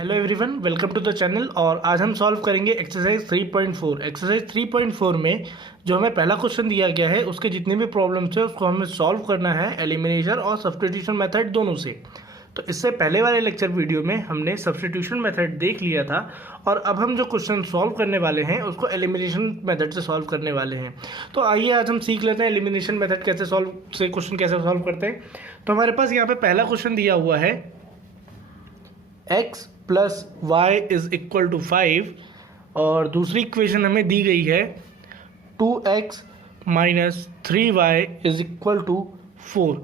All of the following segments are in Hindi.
Hello everyone, welcome to the channel. और आज हम सॉल्व करेंगे एक्सरसाइज 3.4। एक्सरसाइज 3.4 में जो हमें पहला क्वेश्चन दिया गया है उसके जितने भी प्रॉब्लम्स है उसको हमें सॉल्व करना है एलिमिनेशन और सब्स्टिट्यूशन मेथड दोनों से। तो इससे पहले वाले लेक्चर वीडियो में हमने सब्स्टिट्यूशन मेथड देख लिया था और अब हम जो क्वेश्चन सॉल्व करने वाले हैं उसको एलिमिनेशन मेथड से सॉल्व करने वाले हैं। तो आइए आज हम सीख लेते हैं एलिमिनेशन मेथड कैसे सॉल्व से क्वेश्चन कैसे सॉल्व करते हैं। तो हमारे पास यहाँ पे पहला क्वेश्चन दिया हुआ है x plus y is equal to 5 और दूसरी इक्वेशन हमें दी गई है 2x minus 3y is equal to 4।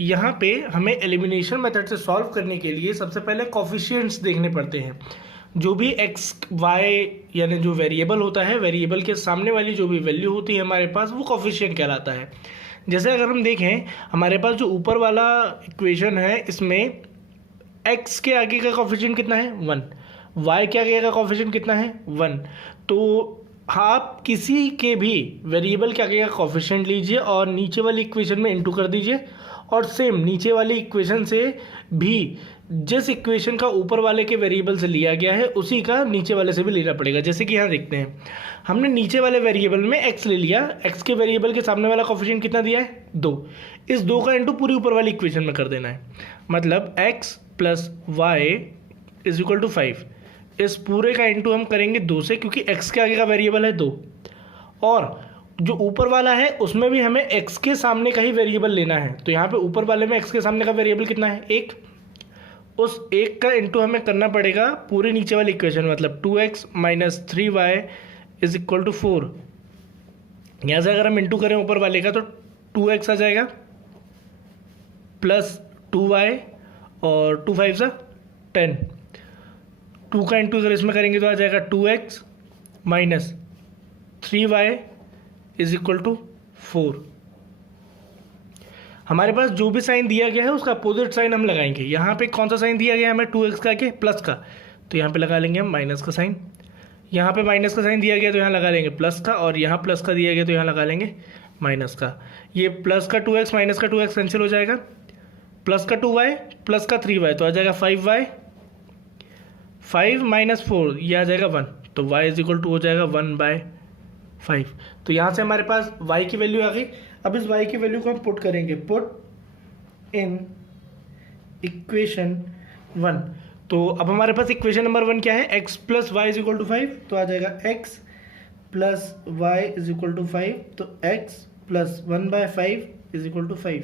यहाँ पे हमें एलिमिनेशन मेथड से सॉल्व करने के लिए सबसे पहले कोफिशिएंट्स देखने पड़ते हैं। जो भी x y यानी जो वेरिएबल होता है, वेरिएबल के सामने वाली जो भी वैल्यू होती है हमारे पास, वो कोफिशिएंट कहलाता है। जैसे अगर हम देखें हमारे पास जो ऊपर वाला इक्वेशन है इसमें x के आगे का कोफिशिएंट कितना है 1, y के आगे का कोफिशिएंट कितना है 1। तो आप किसी के भी वेरिएबल के आगे का कोफिशिएंट लीजिए और नीचे वाली इक्वेशन में इंटू कर दीजिए और सेम नीचे वाली इक्वेशन से भी जिस इक्वेशन का ऊपर वाले के वेरिएबल से लिया गया है उसी का नीचे वाले से भी लेना पड़ेगा। जैसे कि यहाँ देखते हैं हमने नीचे वाले वेरिएबल में x ले लिया, x के वेरिएबल के सामने वाला कोफिशिएंट कितना दिया है 2। इस 2 का इंटू पूरी ऊपर वाली इक्वेशन में कर देना है, मतलब x plus y is equal to 5। इस पूरे का इंटू हम करेंगे 2 से क्योंकि x के आगे का वेरिएबल है 2 और जो ऊपर वाला है उसमें भी हमें x के सामने का ही वेरिएबल लेना है। तो यहाँ पे ऊपर वाले में x के सामने का वेरिएबल कितना है 1, उस 1 का इंटू हमें करना पड़ेगा पूरे नीचे वाली इक्वेशन, मतलब 2x minus 3y is equal to 4। यहाँ से अगर हम इंटू करें ऊपर वाले का तो 2x आ जाएगा प्लस 2y और 2 5 सा 10। 2 का इंटू अगर इसमें करेंगे तो आ जाएगा 2x minus 3y is equal to 4। हमारे पास जो भी साइन दिया गया है उसका अपोजिट साइन हम लगाएंगे। यहाँ पे कौन सा साइन दिया गया है हमें 2x का के प्लस का, तो यहाँ पे लगा लेंगे हम माइनस का साइन। यहाँ पे माइनस का साइन दिया गया तो यहाँ लगा लेंगे प्लस का, और यहाँ प्लस का दिया गया तो यहाँ लगा लेंगे माइनस का। ये प्लस का 2x माइनस का 2x कैंसिल हो जाएगा, प्लस का 2y प्लस का 3y तो आ जाएगा 5y, 5 माइनस 4 ये आ जाएगा 1, तो y इज इक्वल टू हो जाएगा 1/5। तो यहाँ से हमारे पास y की वैल्यू आ गई। अब इस y की वैल्यू को हम पुट करेंगे, पुट इन इक्वेशन 1। तो अब हमारे पास इक्वेशन नंबर 1 क्या है, x plus y is equal to 5, तो आ जाएगा x plus y is equal to 5, तो x plus 1/5 is equal to 5।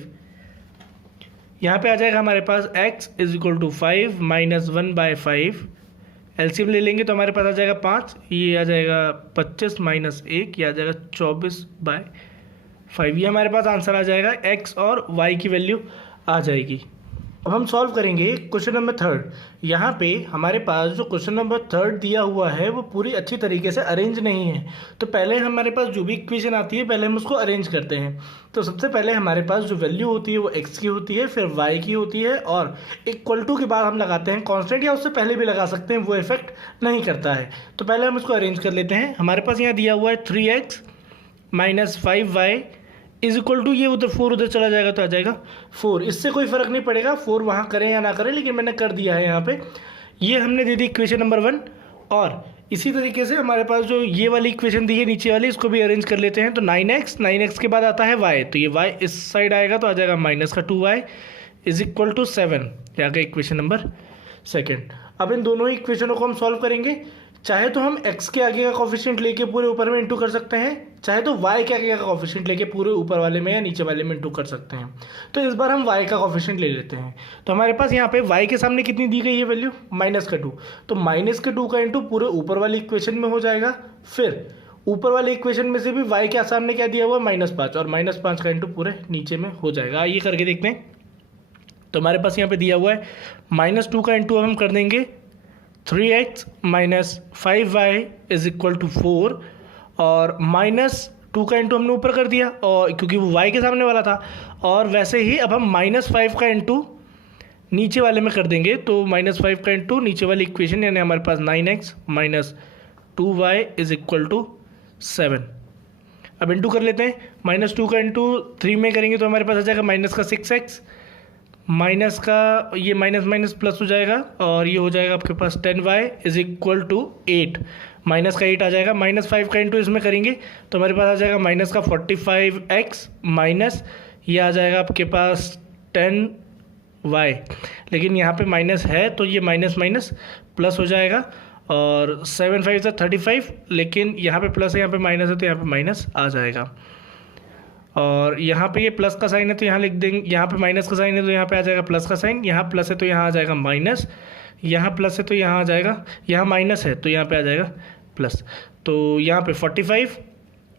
यहाँ पे आ जाएगा हमारे पास x is equal to 5 minus 1/5। LCM ले लेंगे तो हमारे पास आ जाएगा 5, ये आ जाएगा 25 माइनस 1, ये आ जाएगा 24/5। ये हमारे पास आंसर आ जाएगा, x और y की वैल्यू आ जाएगी। अब हम सॉल्व करेंगे क्वेश्चन नंबर 3। यहाँ पे हमारे पास जो क्वेश्चन नंबर 3 दिया हुआ है वो पूरी अच्छी तरीके से अरेंज नहीं है। तो पहले हमारे पास जो भी इक्वेशन आती है पहले हम उसको अरेंज करते हैं। तो सबसे पहले हमारे पास जो वैल्यू होती है वो x की होती है, फिर y की होती है, और इक्वल टू के बाद हम लगाते हैं कांस्टेंट, या उससे पहले भी लगा सकते हैं, वो इफेक्ट नहीं करता है। तो पहले हम इसको अरेंज कर लेते हैं। हमारे पास यहाँ दिया हुआ है 3x minus 5y is equal to, ये उधर 4 उधर चला जाएगा तो आ जाएगा 4। इससे कोई फ़र्क नहीं पड़ेगा 4 वहाँ करें या ना करें, लेकिन मैंने कर दिया है यहाँ पे। ये हमने दे दी इक्वेशन नंबर 1। और इसी तरीके से हमारे पास जो ये वाली इक्वेशन दी है नीचे वाली, इसको भी अरेंज कर लेते हैं। तो 9x के बाद आता है y, तो ये y इस साइड आएगा तो आ जाएगा माइनस का 2y इज इक्वल टू 7। ये आ गया इक्वेशन नंबर 2। अब इन दोनों ही इक्वेशनों को हम सॉल्व करेंगे। चाहे तो हम x के आगे का कोफिशिएंट लेके पूरे ऊपर में इंटू कर सकते हैं, चाहे तो y के आगे का कोफिशिएंट लेके पूरे ऊपर वाले में या नीचे वाले में इंटू कर सकते हैं। तो इस बार हम y का कोफिशिएंट ले लेते हैं। तो हमारे पास यहाँ पे y के सामने कितनी दी गई है वैल्यू, माइनस का 2, तो माइनस के 2 का इंटू पूरे ऊपर वाली इक्वेशन में हो जाएगा। फिर ऊपर वाले इक्वेशन में से भी y के सामने क्या दिया हुआ है -5, और -5 का इंटू पूरे नीचे में हो जाएगा। ये करके देखते हैं। तो हमारे पास यहाँ पे दिया हुआ है -2 का इंटू हम कर देंगे 3x minus 5y is equal to 4, और -2 का इंटू हमने ऊपर कर दिया और क्योंकि वो y के सामने वाला था। और वैसे ही अब हम -5 का इंटू नीचे वाले में कर देंगे, तो -5 का इंटू नीचे वाली इक्वेशन, यानी हमारे पास 9x minus 2y is equal to 7। अब इंटू कर लेते हैं। -2 का इंटू 3 में करेंगे तो हमारे पास आ जाएगा माइनस का 6x माइनस का ये माइनस माइनस प्लस हो जाएगा और ये हो जाएगा आपके पास 10y is equal to 8, minus का 8 आ जाएगा। -5 का इंटू इसमें करेंगे तो हमारे पास आ जाएगा माइनस का 45x माइनस ये आ जाएगा आपके पास 10y, लेकिन यहाँ पे माइनस है तो ये माइनस माइनस प्लस हो जाएगा और 7 5 35, लेकिन यहाँ पे प्लस है यहाँ पे माइनस है तो यहाँ पे माइनस आ जाएगा। और यहाँ पे ये प्लस का साइन है तो यहाँ लिख देंगे, यहाँ पे माइनस का साइन है तो यहाँ पे आ जाएगा प्लस का साइन, यहाँ प्लस है तो यहाँ आ जाएगा माइनस, यहाँ प्लस है तो यहाँ आ जाएगा, यहाँ माइनस है तो यहाँ पे आ जाएगा प्लस। तो यहाँ पे 45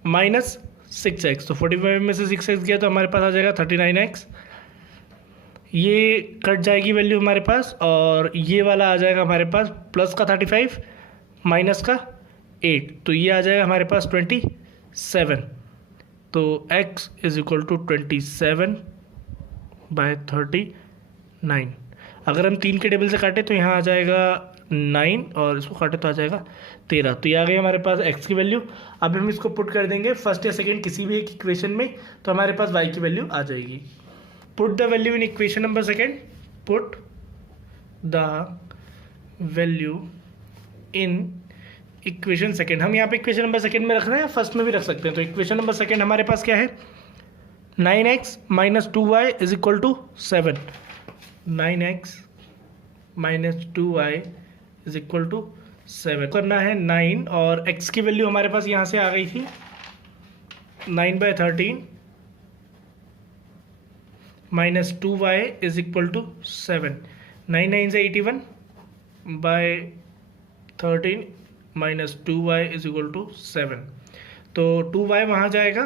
माइनस 6x, तो 45 में से 6x गया तो हमारे पास आ जाएगा 39x। ये कट जाएगी वैल्यू हमारे पास और ये वाला आ जाएगा हमारे पास प्लस का 35 माइनस का 8, तो ये आ जाएगा हमारे पास 27। तो x इज इक्वल टू 27/39। अगर हम 3 के टेबल से काटे तो यहाँ आ जाएगा 9 और इसको काटे तो आ जाएगा 13। तो ये आ गई हमारे पास x की वैल्यू। अब हम इसको पुट कर देंगे फर्स्ट या सेकंड किसी भी एक इक्वेशन में तो हमारे पास y की वैल्यू आ जाएगी। Put the value in equation number second, put the value in equation second. हम यहाँ पे इक्वेशन नंबर सेकंड में रख रहे हैं, फर्स्ट में भी रख सकते हैं। तो इक्वेशन नंबर सेकंड हमारे पास क्या है, 9x minus 2y is equal to 7। 9x minus 2y is equal to 7 करना है 9 और x की वैल्यू हमारे पास यहाँ से आ गई थी 9/13 minus 2y is equal to 7। 9 9 से 81/13 minus 2y is equal to 7। तो 2y वहाँ जाएगा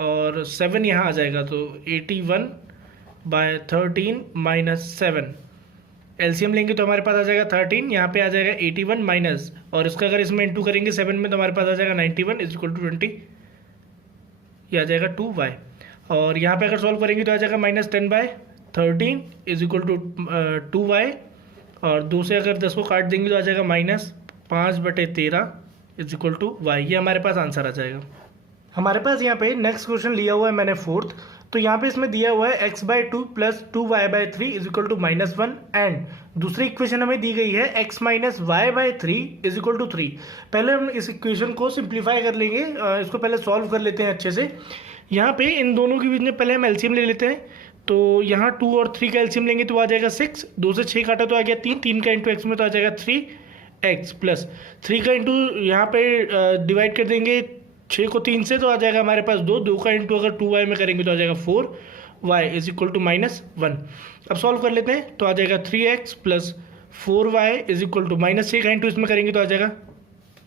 और 7 यहाँ आ जाएगा, तो 81/13 माइनस 7। एलसीएम लेंगे तो हमारे पास आ जाएगा 13, यहाँ पे आ जाएगा 81 माइनस, और इसका अगर इसमें इंटू करेंगे 7 में तो हमारे पास आ जाएगा 91 इज इक्वल टू 20, ये आ जाएगा 2y। और यहाँ पे अगर सॉल्व करेंगे तो आ जाएगा -10/13 इज इक्वल टू 2y, और 2 से अगर 10 को काट देंगे तो आ जाएगा -5/13 इज इक्वल टू y। ये हमारे पास आंसर आ जाएगा। हमारे पास यहाँ पे नेक्स्ट क्वेश्चन लिया हुआ है मैंने 4th, तो यहाँ पे इसमें दिया हुआ है x/2 plus 2y/3 is equal to -1 and दूसरी इक्वेशन हमें दी गई है x minus y/3 is equal to 3। पहले हम इस इक्वेशन को सिंप्लीफाई कर लेंगे, इसको पहले सॉल्व कर लेते हैं अच्छे से। यहाँ पे इन दोनों के बीच में पहले हम एलसीएम ले लेते हैं, तो यहाँ 2 और 3 का एलसीएम लेंगे तो आ जाएगा 6, 2 से 6 काटा तो आ गया 3, 3 का इंटू x में तो आ जाएगा 3x प्लस 3 का इंटू यहाँ पे डिवाइड कर देंगे 6 को 3 से तो आ जाएगा हमारे पास 2, 2 का इंटू अगर 2y में करेंगे तो आ जाएगा 4y इज इक्वल टू -1। अब सॉल्व कर लेते हैं तो आ जाएगा 3x plus 4y is equal to -6 का इंटू इसमें करेंगे तो आ जाएगा,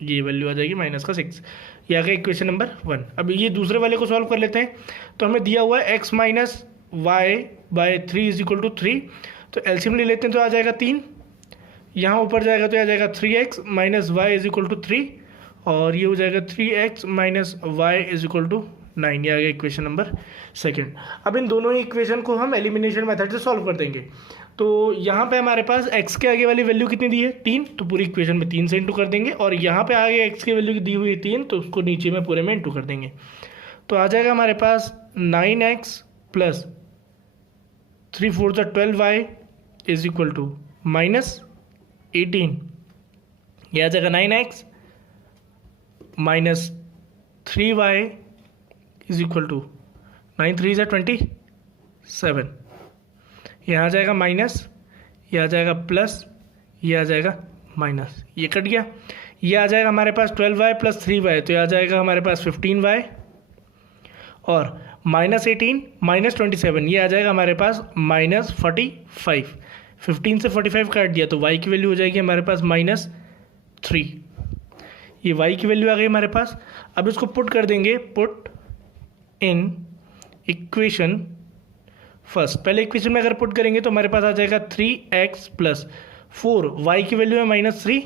ये वैल्यू आ जाएगी -6। ये आ गया इक्वेशन नंबर 1। अब ये दूसरे वाले को सॉल्व कर लेते हैं, तो हमें दिया हुआ है x minus y/3 is equal to 3, तो एलसीएम ले लेते हैं तो आ जाएगा 3, यहाँ ऊपर जाएगा तो आ जाएगा 3x minus y is equal to 3, और ये हो जाएगा 3x minus y is equal to 9। ये आ गया इक्वेशन नंबर 2। अब इन दोनों ही इक्वेशन को हम एलिमिनेशन मेथड से सॉल्व कर देंगे। तो यहाँ पे हमारे पास x के आगे वाली वैल्यू कितनी दी है 3, तो पूरी इक्वेशन में 3 से इंटू कर देंगे, और यहाँ पे आगे x की वैल्यू दी हुई है 3, तो उसको नीचे में पूरे में इंटू कर देंगे। तो आ जाएगा हमारे पास 9x plus 3/4 12y is equal to -18। ये आ जाएगा 9x minus 3y is equal to 9 3 27। यहाँ आ जाएगा माइनस, ये आ जाएगा प्लस, ये आ जाएगा माइनस, ये कट गया। ये आ जाएगा हमारे पास 12y प्लस 3y, तो ये आ जाएगा हमारे पास 15y, और -18 -27 ये आ जाएगा हमारे पास -45। 15 से 45 काट दिया तो y की वैल्यू हो जाएगी हमारे पास -3। ये y की वैल्यू आ गई हमारे पास। अब इसको पुट कर देंगे, पुट इन इक्वेशन फर्स्ट। पहले इक्वेशन में अगर पुट करेंगे तो हमारे पास आ जाएगा 3x प्लस 4, y की वैल्यू है -3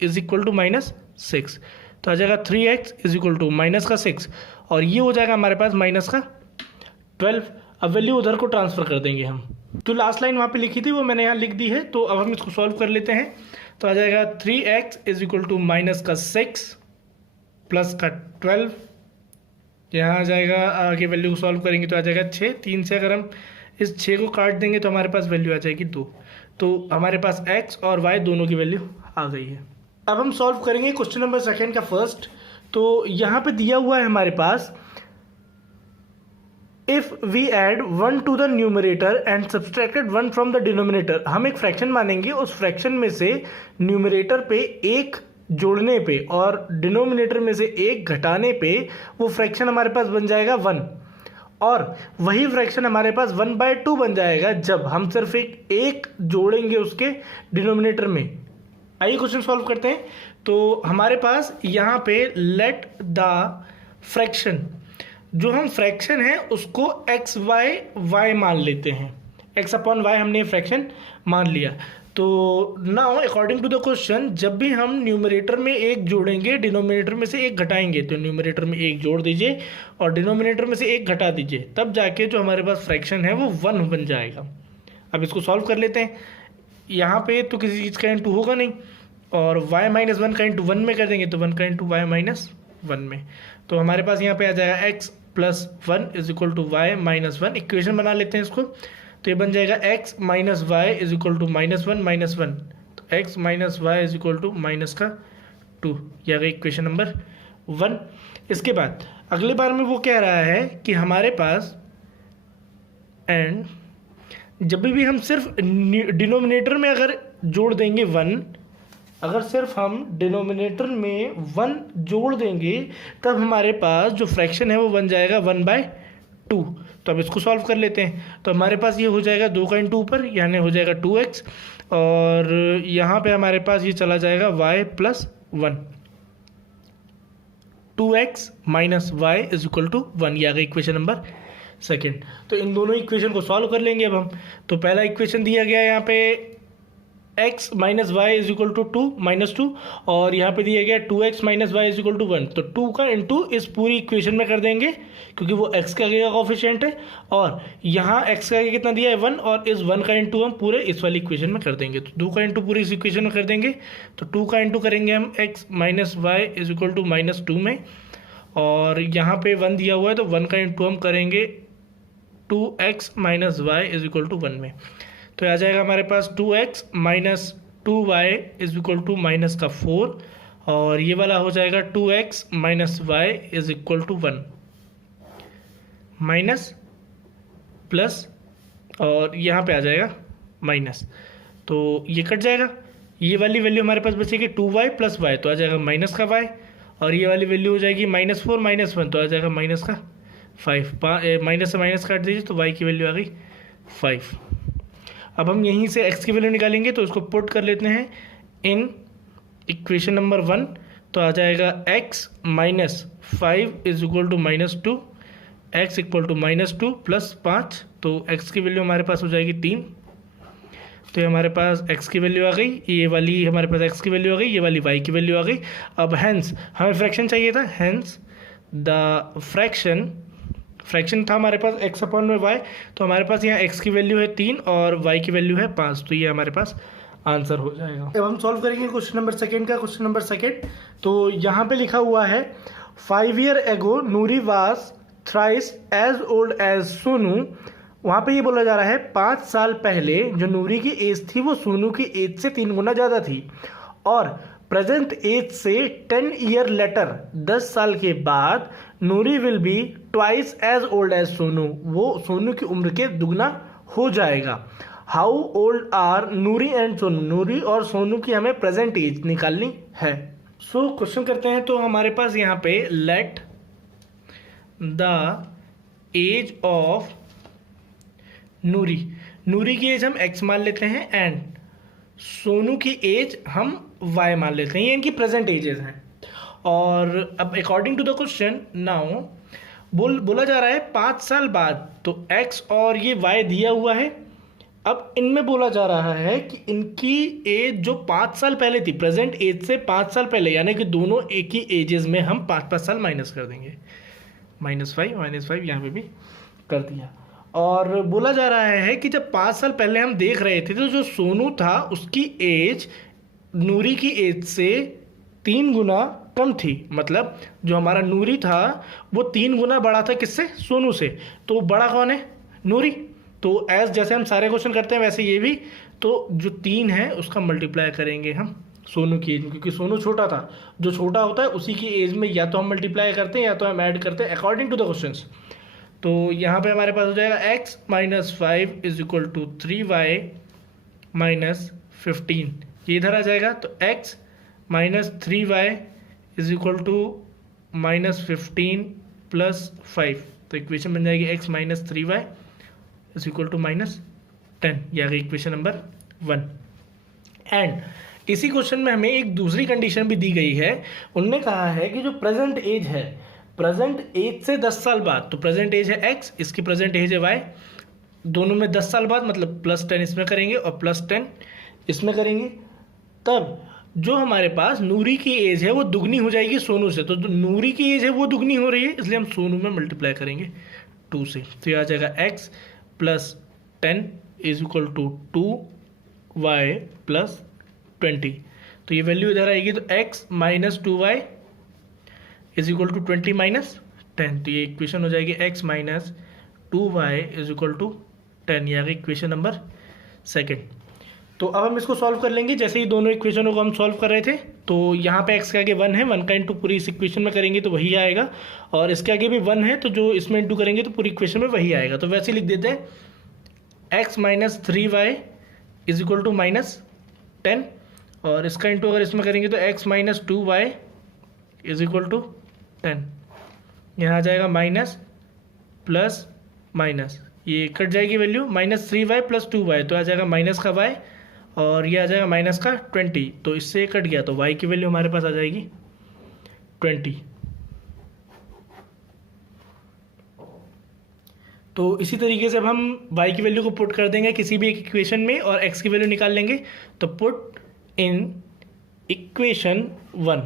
इज इक्वल टू -6, तो आ जाएगा 3x इज इक्वल टू -6, और ये हो जाएगा हमारे पास -12। अब वैल्यू उधर को ट्रांसफ़र कर देंगे हम, तो लास्ट लाइन वहाँ पे लिखी थी वो मैंने यहाँ लिख दी है। तो अब हम इसको सॉल्व कर लेते हैं, तो आ जाएगा 3x is equal to -6 plus का 12, यहाँ आ जाएगा, आगे वैल्यू को सॉल्व करेंगे तो आ जाएगा 6, 3 से अगर हम इस 6 को काट देंगे तो हमारे पास वैल्यू आ जाएगी 2। तो हमारे पास x और y दोनों की वैल्यू आ गई है। अब हम सॉल्व करेंगे क्वेश्चन नंबर सेकेंड का फर्स्ट। तो यहाँ पे दिया हुआ है हमारे पास, if we add 1 to the numerator and subtracted 1 from the denominator. हम एक फ्रैक्शन मानेंगे, उस फ्रैक्शन में से न्यूमरेटर पे 1 जोड़ने पे और डिनोमिनेटर में से 1 घटाने पे वो फ्रैक्शन हमारे पास बन जाएगा 1, और वही फ्रैक्शन हमारे पास 1/2 बन जाएगा जब हम सिर्फ एक जोड़ेंगे उसके डिनोमिनेटर में। आइए क्वेश्चन सॉल्व करते हैं। तो हमारे पास यहाँ पे लेट द फ्रैक्शन, जो हम फ्रैक्शन है उसको एक्स वाई वाई मान लेते हैं, एक्स अपॉन वाई हमने फ्रैक्शन मान लिया। तो now according to the question, जब भी हम न्यूमरेटर में 1 जोड़ेंगे डिनोमिनेटर में से 1 घटाएंगे, तो न्यूमरेटर में 1 जोड़ दीजिए और डिनोमिनेटर में से 1 घटा दीजिए, तब जाके जो हमारे पास फ्रैक्शन है वो 1 बन जाएगा। अब इसको सॉल्व कर लेते हैं। यहाँ पे तो किसी चीज़ का इंटू होगा नहीं, और y माइनस 1 का इंटू 1 में कर देंगे तो 1 का इंटू वाई माइनस 1 में। तो हमारे पास यहाँ पे आ जाएगा x plus 1 is equal to y minus 1। Equation बना लेते हैं इसको, तो ये बन जाएगा x minus y is equal to minus 1 तो x minus y is equal to minus का 2। यह गई इक्वेशन नंबर 1। इसके बाद अगले बार में वो कह रहा है कि हमारे पास एंड जब भी हम सिर्फ डिनोमिनेटर में अगर जोड़ देंगे 1, अगर सिर्फ हम डिनोमिनेटर में 1 जोड़ देंगे तब हमारे पास जो फ्रैक्शन है वो बन जाएगा 1/2। तो अब इसको सॉल्व कर लेते हैं। तो हमारे पास ये हो जाएगा 2 का इंटू ऊपर, यानी हो जाएगा 2x, और यहाँ पे हमारे पास ये चला जाएगा y plus 1, 2x minus y is equal to 1। ये आ गई इक्वेशन नंबर सेकेंड। तो इन दोनों इक्वेशन को सॉल्व कर लेंगे अब हम। तो पहला इक्वेशन दिया गया है यहाँ पे x minus y is equal to 2 minus 2, और यहाँ पे दिया गया 2x minus y is equal to 1। तो 2 का इंटू इस पूरी इक्वेशन में कर देंगे क्योंकि वो x का आगे का कोफिशिएंट है, और यहाँ x का आगे कितना दिया है 1, और इस 1 का इंटू हम पूरे इस वाली इक्वेशन में कर देंगे। तो 2 का इंटू पूरी इस इक्वेशन में कर देंगे, तो 2 का इंटू करेंगे हम x minus y is equal to minus 2 में, और यहाँ पे 1 दिया हुआ है तो 1 का इंटू हम करेंगे 2x minus y is equal to 1 में। तो आ जाएगा हमारे पास 2x minus 2y is equal to minus का 4, और ये वाला हो जाएगा 2x minus y is equal to 1 minus plus, और यहाँ पे आ जाएगा माइनस, तो ये कट जाएगा। ये वाली वैल्यू हमारे पास बचेगी 2y प्लस वाई, तो आ जाएगा माइनस का y, और ये वाली वैल्यू हो जाएगी -4 माइनस 1, तो आ जाएगा माइनस का 5। माइनस से माइनस काट दीजिए तो y की वैल्यू आ गई 5। अब हम यहीं से x की वैल्यू निकालेंगे, तो इसको पुट कर लेते हैं इन इक्वेशन नंबर 1। तो आ जाएगा x minus 5 is equal to -2, x equal to -2 plus 5, तो x की वैल्यू हमारे पास हो जाएगी 3। तो ये हमारे पास x की वैल्यू आ गई, ये वाली हमारे पास x की वैल्यू आ गई, ये वाली y की वैल्यू आ गई। अब हैंस हमें फ्रैक्शन चाहिए था, हैंस द फ्रैक्शन था हमारे पास x अपॉन में y, तो हमारे पास यहाँ x की वैल्यू है 3 और y की वैल्यू है 5, तो ये हमारे पास आंसर हो जाएगा। अब हम सॉल्व करेंगे क्वेश्चन नंबर सेकेंड का। क्वेश्चन नंबर सेकेंड, तो यहाँ पे लिखा हुआ है 5 years ago Noori was thrice age old as Sonu. वहाँ पे ये बोला जा रहा है 5 साल पहले जो नूरी की एज थी वो सोनू की एज से 3 गुना ज़्यादा थी, और प्रेजेंट एज से 10 years लेटर 10 साल के बाद Noori will be twice as old as Sonu, वो सोनू की उम्र के दुगना हो जाएगा। How old are Noori and Sonu, Noori और सोनू की हमें प्रेजेंट एज निकालनी है। सो क्वेश्चन करते हैं। तो हमारे पास यहाँ पे लेट द एज ऑफ नूरी की एज हम x मान लेते हैं, एंड सोनू की एज हम y मान लेते हैं, ये इनकी प्रेजेंट एजेस हैं। और अब according to the question now बोला जा रहा है 5 साल बाद, तो x और ये y दिया हुआ है। अब इनमें बोला जा रहा है कि इनकी एज जो 5 साल पहले थी, प्रेजेंट एज से 5 साल पहले, यानी कि दोनों एक ही एजेस में हम 5-5 साल माइनस कर देंगे, -5 यहाँ पे भी कर दिया। और बोला जा रहा है कि जब 5 साल पहले हम देख रहे थे तो जो सोनू था उसकी एज नूरी की एज से 3 गुना कम थी, मतलब जो हमारा नूरी था वो 3 गुना बड़ा था किससे, सोनू से। तो बड़ा कौन है, नूरी। तो एज जैसे हम सारे क्वेश्चन करते हैं वैसे ये भी, तो जो 3 है उसका मल्टीप्लाई करेंगे हम सोनू की एज में, क्योंकि सोनू छोटा था। जो छोटा होता है उसी की एज में या तो हम मल्टीप्लाई करते हैं या तो हम ऐड करते हैं अकॉर्डिंग टू द क्वेश्चंस। तो यहाँ पे हमारे पास हो जाएगा x minus 5 is equal to 3y minus 15, ये इधर आ जाएगा। तो x minus 3y is equal to minus 15 plus 5, तो इक्वेशन बन जाएगी x minus 3y is equal to minus 10, ये आ गई इक्वेशन नंबर 1। एंड इसी क्वेश्चन में हमें एक दूसरी कंडीशन भी दी गई है। उनने कहा है कि जो प्रेजेंट एज है, प्रेजेंट एज से 10 साल बाद, तो प्रेजेंट एज है x, इसकी प्रेजेंट एज है y, दोनों में 10 साल बाद मतलब प्लस 10 इसमें करेंगे और प्लस 10 इसमें करेंगे, तब जो हमारे पास नूरी की एज है वो दुगनी हो जाएगी सोनू से। तो जो नूरी की एज है वो दुगनी हो रही है, इसलिए हम सोनू में मल्टीप्लाई करेंगे 2 से। तो ये आ जाएगा x plus 10 is equal to 2y plus 20। तो ये वैल्यू इधर आएगी, तो x minus 2y is equal to 20 minus 10, तो ये इक्वेशन हो जाएगी x minus 2y is equal to 10, ये आ गई इक्वेशन नंबर 2। तो अब हम इसको सॉल्व कर लेंगे। जैसे ही दोनों इक्वेशनों को हम सॉल्व कर रहे थे, तो यहाँ पे x के आगे 1 है, 1 का इंटू पूरी इस इक्वेशन में करेंगे तो वही आएगा, और इसके आगे भी 1 है, तो जो इसमें इंटू करेंगे तो पूरी इक्वेशन में वही आएगा। तो वैसे लिख देते हैं x minus 3y is equal to minus 10, और इसका इंटू अगर इसमें करेंगे तो x minus 2y is equal to 10, यहाँ आ जाएगा माइनस प्लस माइनस, ये कट जाएगी value, minus 3y plus 2y, तो आ जाएगा माइनस का y और ये आ जाएगा माइनस का 20, तो इससे कट गया, तो y की वैल्यू हमारे पास आ जाएगी 20। तो इसी तरीके से अब हम y की वैल्यू को पुट कर देंगे किसी भी एक इक्वेशन में और x की वैल्यू निकाल लेंगे। तो पुट इन इक्वेशन 1,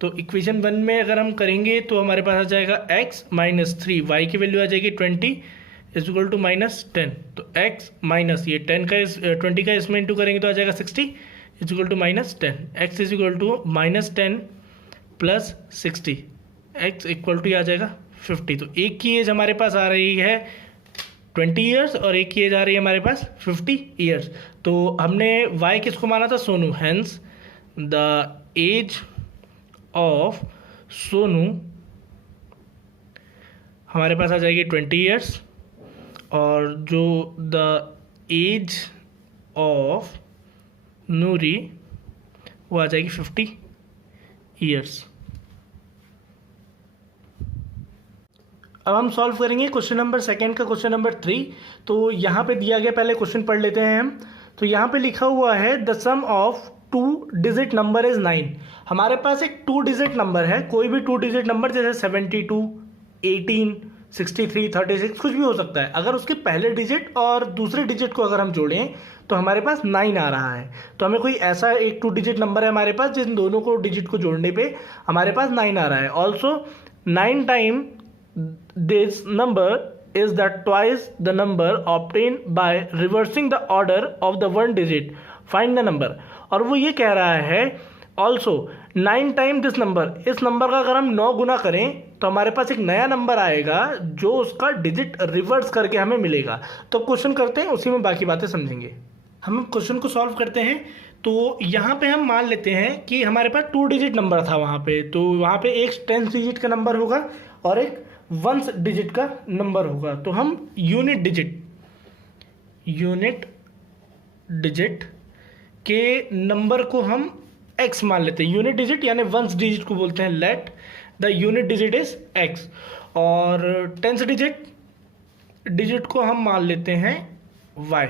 तो इक्वेशन 1 में अगर हम करेंगे तो हमारे पास आ जाएगा x माइनस 3, y की वैल्यू आ जाएगी 20 इज इक्वल टू माइनस 10, तो x माइनस ये 10 का 20 का इसमें इंटू करेंगे तो आ जाएगा 60 is equal to minus 10, x is equal to minus 10 plus 60, x equal to आ जाएगा 50। तो एक की एज हमारे पास आ रही है 20 ईयर्स और एक की एज आ रही है हमारे पास 50 ईयर्स। तो हमने y किसको माना था? Sonu. Hence the age of Sonu हमारे पास आ जाएगी 20 ईयर्स, और जो द एज ऑफ नूरी वो आ जाएगी 50 ईयर्स। अब हम सॉल्व करेंगे क्वेश्चन नंबर 2 का क्वेश्चन नंबर 3। तो यहाँ पे दिया गया, पहले क्वेश्चन पढ़ लेते हैं हम। तो यहाँ पे लिखा हुआ है the sum of 2 digit number is 9। हमारे पास एक 2 डिजिट नंबर है, कोई भी 2 डिजिट नंबर, जैसे 72, 18, 63, 36 कुछ भी हो सकता है। अगर उसके पहले डिजिट और दूसरे डिजिट को अगर हम जोड़ें तो हमारे पास 9 आ रहा है। तो हमें कोई ऐसा एक 2 डिजिट नंबर है हमारे पास जिन दोनों को डिजिट को जोड़ने पे हमारे पास 9 आ रहा है। Also 9 time this number is that twice the number obtained by reversing the order of the one digit. Find the number. और वो ये कह रहा है also 9 टाइम दिस नंबर, इस नंबर का अगर हम 9 गुना करें तो हमारे पास एक नया नंबर आएगा जो उसका डिजिट रिवर्स करके हमें मिलेगा। तो क्वेश्चन करते हैं, उसी में बाकी बातें समझेंगे। हम क्वेश्चन को सॉल्व करते हैं। तो यहाँ पे हम मान लेते हैं कि हमारे पास 2 डिजिट नंबर था वहाँ पे, तो वहाँ पे एक 10 डिजिट का नंबर होगा और एक 1 डिजिट का नंबर होगा। तो हम यूनिट डिजिट के नंबर को हम x मान लेते हैं। यूनिट डिजिट यानी 1 डिजिट को बोलते हैं let the unit digit is x, और 10 डिजिट को हम मान लेते हैं y।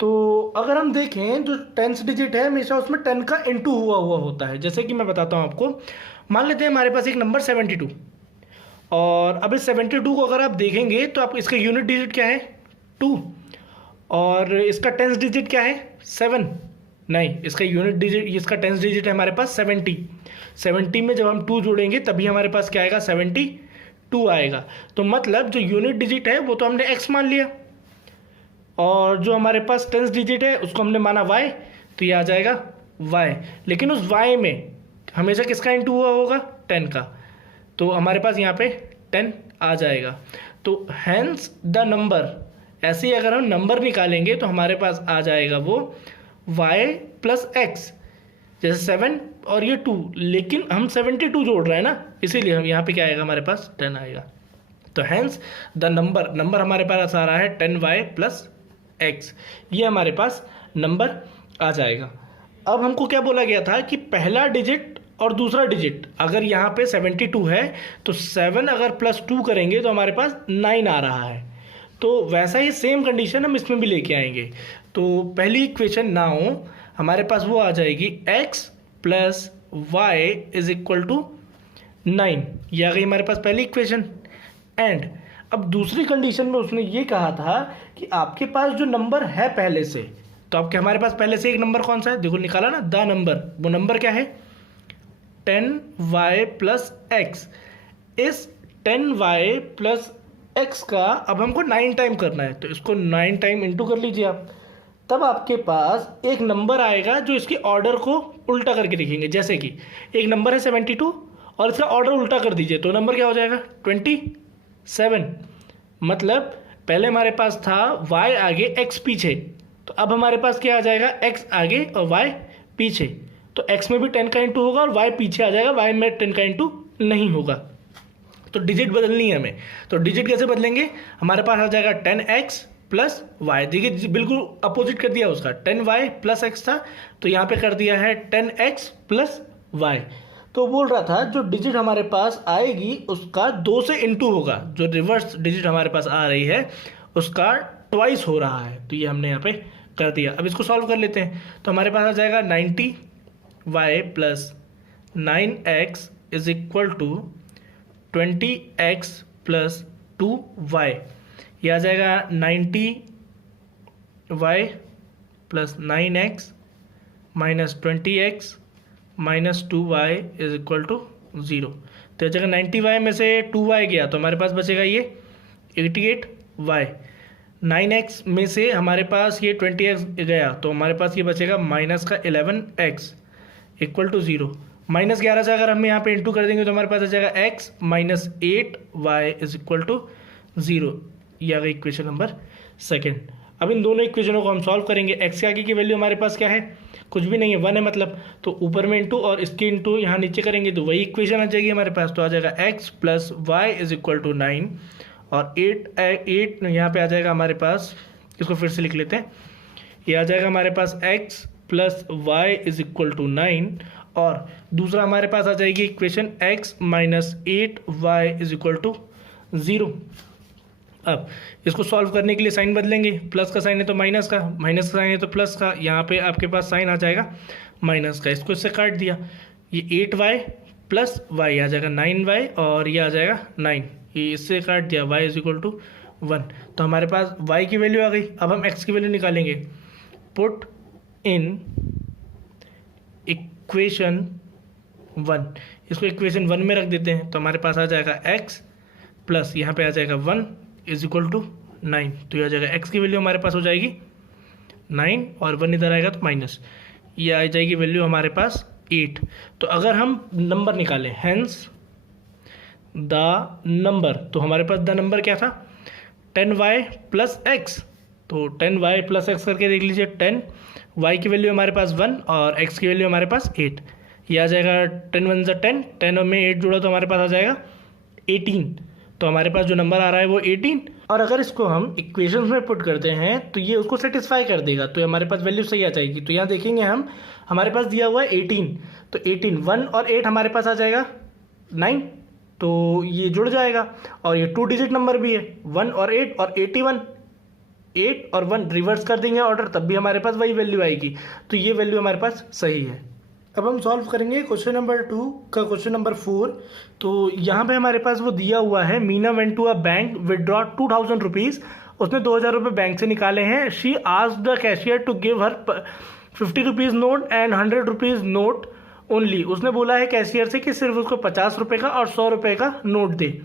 तो अगर हम देखें जो 10 डिजिट है हमेशा उसमें 10 का इंटू हुआ होता है। जैसे कि मैं बताता हूँ आपको, मान लेते हैं हमारे पास एक नंबर 72, और अब इस 72 को अगर आप देखेंगे तो आप इसका यूनिट डिजिट क्या है 2, और इसका 10 डिजिट क्या है 7, नहीं इसका यूनिट डिजिट, इसका 10 डिजिट है हमारे पास 70 में जब हम 2 जोड़ेंगे तभी हमारे पास क्या आएगा 72 आएगा। तो मतलब जो यूनिट डिजिट है वो तो हमने x मान लिया, और जो हमारे पास 10 डिजिट है उसको हमने माना y, तो ये आ जाएगा y। लेकिन उस y में हमेशा किसका इंटू हुआ होगा 10 का, तो हमारे पास यहाँ पे 10 आ जाएगा। तो हैंस द नंबर, ऐसे ही अगर हम नंबर निकालेंगे तो हमारे पास आ जाएगा वो y प्लस एक्स, जैसे 7 और ये 2, लेकिन हम 72 जोड़ रहे हैं ना, इसीलिए हम यहाँ पे क्या आएगा, हमारे पास 10 आएगा। तो हैंस द नंबर हमारे पास आ रहा है 10y प्लस एक्स, ये हमारे पास नंबर आ जाएगा। अब हमको क्या बोला गया था कि पहला डिजिट और दूसरा डिजिट, अगर यहाँ पे 72 है तो 7 अगर प्लस 2 करेंगे तो हमारे पास 9 आ रहा है। तो वैसा ही सेम कंडीशन हम इसमें भी लेके आएंगे। तो पहली इक्वेशन नाउ हमारे पास वो आ जाएगी x plus y is equal to 9, ये आ गई हमारे पास पहली इक्वेशन। एंड अब दूसरी कंडीशन में उसने ये कहा था कि आपके पास जो नंबर है पहले से, तो आपके हमारे पास पहले से एक नंबर कौन सा है, देखो निकाला ना, द नंबर, वो नंबर क्या है 10y प्लस एक्स। इस 10y प्लस एक्स का अब हमको 9 टाइम करना है, तो इसको 9 टाइम इंटू कर लीजिए आप, तब आपके पास एक नंबर आएगा जो इसके ऑर्डर को उल्टा करके लिखेंगे। जैसे कि एक नंबर है 72 और इसका ऑर्डर उल्टा कर दीजिए, तो नंबर क्या हो जाएगा 27। मतलब पहले हमारे पास था y आगे x पीछे, तो अब हमारे पास क्या आ जाएगा x आगे और y पीछे, तो x में भी 10 का इंटू होगा और y पीछे आ जाएगा, y में 10 का इंटू नहीं होगा। तो डिजिट बदलनी है हमें, तो डिजिट कैसे बदलेंगे, हमारे पास आ जाएगा 10x प्लस वाई, देखिए बिल्कुल अपोजिट कर दिया उसका, 10y प्लस एक्स था तो यहाँ पे कर दिया है 10x प्लस वाई। तो बोल रहा था जो डिजिट हमारे पास आएगी उसका 2 से इंटू होगा, जो रिवर्स डिजिट हमारे पास आ रही है उसका ट्वाइस हो रहा है, तो ये हमने यहाँ पे कर दिया। अब इसको सॉल्व कर लेते हैं, तो हमारे पास आ जाएगा 90y plus 9x is equal to 20x plus 2y, ये आ जाएगा 90y plus 9x minus 20x minus 2y is equal to 0। तो जगह 90y में से 2y गया तो हमारे पास बचेगा ये 88y, 9x में से हमारे पास ये 20x गया तो हमारे पास ये बचेगा माइनस का 11x इक्वल टू 0। माइनस 11 से अगर हम यहाँ पे इंटू कर देंगे तो हमारे पास आ जाएगा x minus 8y is equal to 0, ये आ गई इक्वेशन नंबर सेकेंड। अब इन दोनों इक्वेशनों को हम सॉल्व करेंगे। x के आगे की वैल्यू हमारे पास क्या है, कुछ भी नहीं है, 1 है मतलब, तो ऊपर में इंटू और इसके इंटू यहाँ नीचे करेंगे तो वही इक्वेशन आ जाएगी हमारे पास। तो आ जाएगा x plus y is equal to 9 और 8 यहाँ पे आ जाएगा हमारे पास, इसको फिर से लिख लेते हैं, ये आ जाएगा हमारे पास x plus y is equal to 9 और दूसरा हमारे पास आ जाएगी equation x minus 8y is equal to 0। अब इसको सॉल्व करने के लिए साइन बदलेंगे, प्लस का साइन है तो माइनस का, माइनस का साइन है तो प्लस का, यहाँ पे आपके पास साइन आ जाएगा माइनस का, इसको इससे काट दिया, ये 8y प्लस वाई आ जाएगा 9y और ये आ जाएगा 9, ये इससे काट दिया, y इज इक्वल टू 1। तो हमारे पास y की वैल्यू आ गई। अब हम x की वैल्यू निकालेंगे, पुट इन इक्वेशन 1, इसको इक्वेशन 1 में रख देते हैं, तो हमारे पास आ जाएगा x प्लस यहाँ पे आ जाएगा 1 इज इक्वल टू 9, तो ये आ जाएगा x की वैल्यू हमारे पास हो जाएगी 9 और 1 इधर आएगा तो माइनस, ये आ जाएगी वैल्यू हमारे पास 8। तो अगर हम नंबर निकालें हैंस द नंबर, तो हमारे पास द नंबर क्या था 10y प्लस एक्स, तो 10y प्लस एक्स करके देख लीजिए, 10y की वैल्यू हमारे पास 1 और x की वैल्यू हमारे पास 8, ये आ जाएगा 10 1 ज़ा 10, 10 में 8 जोड़ा तो हमारे पास आ जाएगा 18। तो हमारे पास जो नंबर आ रहा है वो 18, और अगर इसको हम इक्वेशंस में पुट करते हैं तो ये उसको सेटिस्फाई कर देगा, तो हमारे पास वैल्यू सही आ जाएगी। तो यहाँ देखेंगे हम, हमारे पास दिया हुआ है 18, तो 18 1 और 8 हमारे पास आ जाएगा 9, तो ये जुड़ जाएगा, और ये 2 डिजिट नंबर भी है 1 और 8 और 81, 8 और 1 रिवर्स कर देंगे ऑर्डर, तब भी हमारे पास वही वैल्यू आएगी, तो ये वैल्यू हमारे पास सही है। अब हम सॉल्व करेंगे क्वेश्चन नंबर 2 का क्वेश्चन नंबर 4। तो यहाँ पे हमारे पास वो दिया हुआ है, Meena went to a bank withdraw 2000 rupees, उसने 2000 रुपये बैंक से निकाले हैं। She asked the cashier to give her 50 rupees note and 100 rupees note only, उसने बोला है कैशियर से कि सिर्फ उसको 50 रुपये का और 100 रुपये का note they.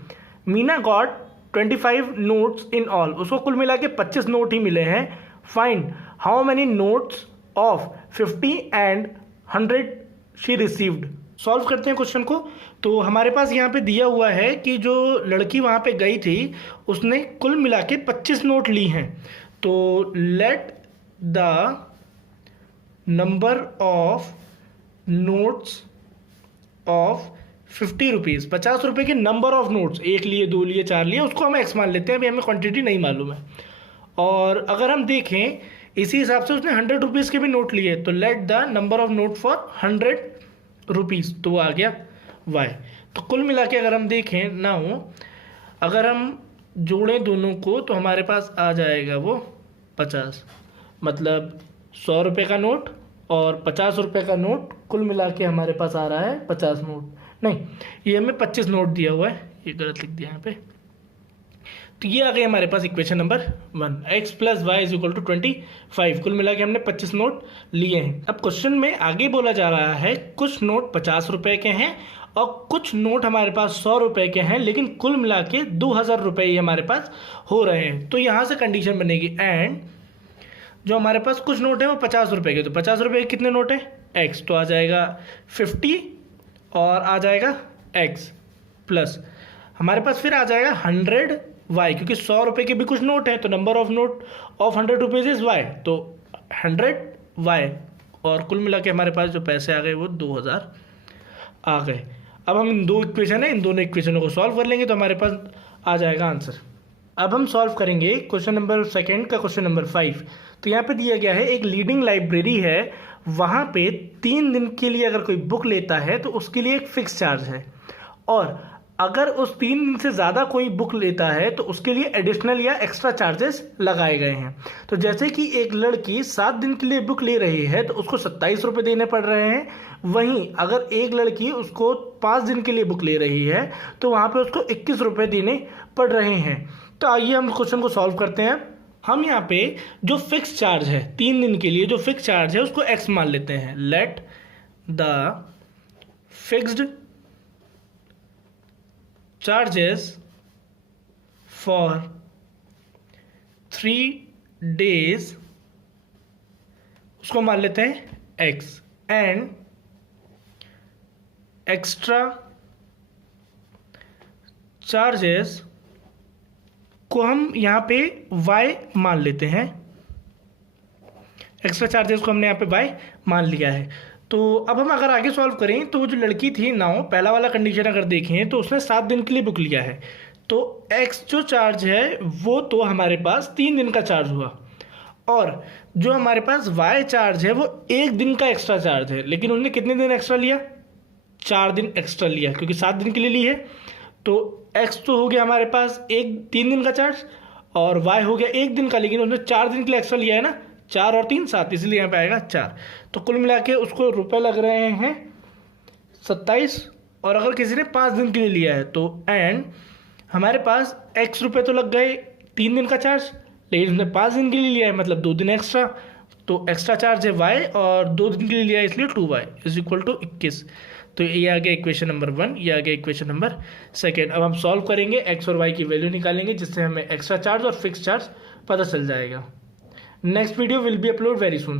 Meena got 25 notes in all, उसको कुल मिला के 25 नोट ही मिले हैं। Find how many notes of 50 and 100 she received, solve करते हैं क्वेश्चन को। तो हमारे पास यहाँ पे दिया हुआ है कि जो लड़की वहाँ पे गई थी उसने कुल मिला के 25 नोट ली हैं। तो let the number of notes of 50 rupees, 50 रुपये के नंबर ऑफ नोट्स, 1 लिए, 2 लिए, 4 लिए, उसको हम एक्स मान लेते हैं, अभी हमें क्वांटिटी नहीं मालूम है। और अगर हम देखें इसी हिसाब से उसने 100 रुपीज़ के भी नोट लिए, तो let the number of note for 100 rupees, तो वो आ गया y। तो कुल मिला के अगर हम देखें नाउ, अगर हम जोड़ें दोनों को तो हमारे पास आ जाएगा वो 50, मतलब 100 रुपये का नोट और 50 रुपये का नोट, कुल मिला के हमारे पास आ रहा है 50 नोट, नहीं ये हमें 25 नोट दिया हुआ है, ये गलत लिख दिया यहाँ पे। तो ये आ गई हमारे पास इक्वेशन नंबर 1, x + y = 25। कुल मिला के हमने 25 नोट लिए हैं। अब क्वेश्चन में आगे बोला जा रहा है कुछ नोट 50 रुपये के हैं और कुछ नोट हमारे पास 100 रुपये के हैं, लेकिन कुल मिला के 2000 रुपये ही हमारे पास हो रहे हैं। तो यहाँ से कंडीशन बनेगी एंड जो हमारे पास कुछ नोट है वो 50 रुपये के, तो 50 रुपये के कितने नोट हैं x, तो आ जाएगा 50 और आ जाएगा x प्लस हमारे पास फिर आ जाएगा 100y, क्योंकि 100 रुपये के भी कुछ नोट हैं, तो number of note of 100 rupees is y, तो 100y, और कुल मिला के हमारे पास जो पैसे आ गए वो 2000 आ गए। अब हम इन दो इक्वेशन है, इन दोनों इक्वेशनों को सॉल्व कर लेंगे तो हमारे पास आ जाएगा आंसर। अब हम सॉल्व करेंगे क्वेश्चन नंबर 2 का क्वेश्चन नंबर 5। तो यहाँ पे दिया गया है एक लीडिंग लाइब्रेरी है, वहाँ पे 3 दिन के लिए अगर कोई बुक लेता है तो उसके लिए एक फिक्स चार्ज है, और अगर उस 3 दिन से ज़्यादा कोई बुक लेता है तो उसके लिए एडिशनल या एक्स्ट्रा चार्जेस लगाए गए हैं। तो जैसे कि एक लड़की 7 दिन के लिए बुक ले रही है तो उसको 27 रुपये देने पड़ रहे हैं, वहीं अगर एक लड़की उसको 5 दिन के लिए बुक ले रही है तो वहाँ पे उसको 21 रुपये देने पड़ रहे हैं। तो आइए हम क्वेश्चन को सॉल्व करते हैं। हम यहाँ पे जो फिक्स चार्ज है 3 दिन के लिए, जो फिक्स चार्ज है उसको x मान लेते हैं। Let the fixed charges for 3 days उसको मान लेते हैं x, एंड एक्स्ट्रा चार्जेस को हम यहाँ पे y मान लेते हैं। एक्स्ट्रा चार्जेस को हमने यहाँ पे y मान लिया है। तो अब हम अगर आगे सॉल्व करें तो वो जो लड़की थी नाउ, पहला वाला कंडीशन अगर देखें तो उसने 7 दिन के लिए बुक लिया है, तो x जो चार्ज है वो तो हमारे पास 3 दिन का चार्ज हुआ, और जो हमारे पास y चार्ज है वो 1 दिन का एक्स्ट्रा चार्ज है, लेकिन उन्होंने कितने दिन एक्स्ट्रा लिया, 4 दिन एक्स्ट्रा लिया, क्योंकि 7 दिन के लिए ली है। तो x तो हो गया हमारे पास 3 दिन का चार्ज, और y हो गया 1 दिन का, लेकिन उसने 4 दिन के लिए एक्स्ट्रा लिया है ना, 4 और 3 7, इसलिए यहाँ पे आएगा 4। तो कुल मिला के उसको रुपये लग रहे हैं 27, और अगर किसी ने 5 दिन के लिए लिया है तो एंड हमारे पास x रुपये तो लग गए 3 दिन का चार्ज, लेकिन उसने 5 दिन के लिए लिया है मतलब 2 दिन एक्स्ट्रा, तो एक्स्ट्रा चार्ज है y, और 2 दिन के लिए लिया है इसलिए 2y = 21। तो ये आ गया इक्वेशन नंबर 1, ये आ गया इक्वेशन नंबर 2। अब हम सॉल्व करेंगे, x और y की वैल्यू निकालेंगे, जिससे हमें एक्स्ट्रा चार्ज और फिक्स चार्ज पता चल जाएगा। Next video will be upload very soon.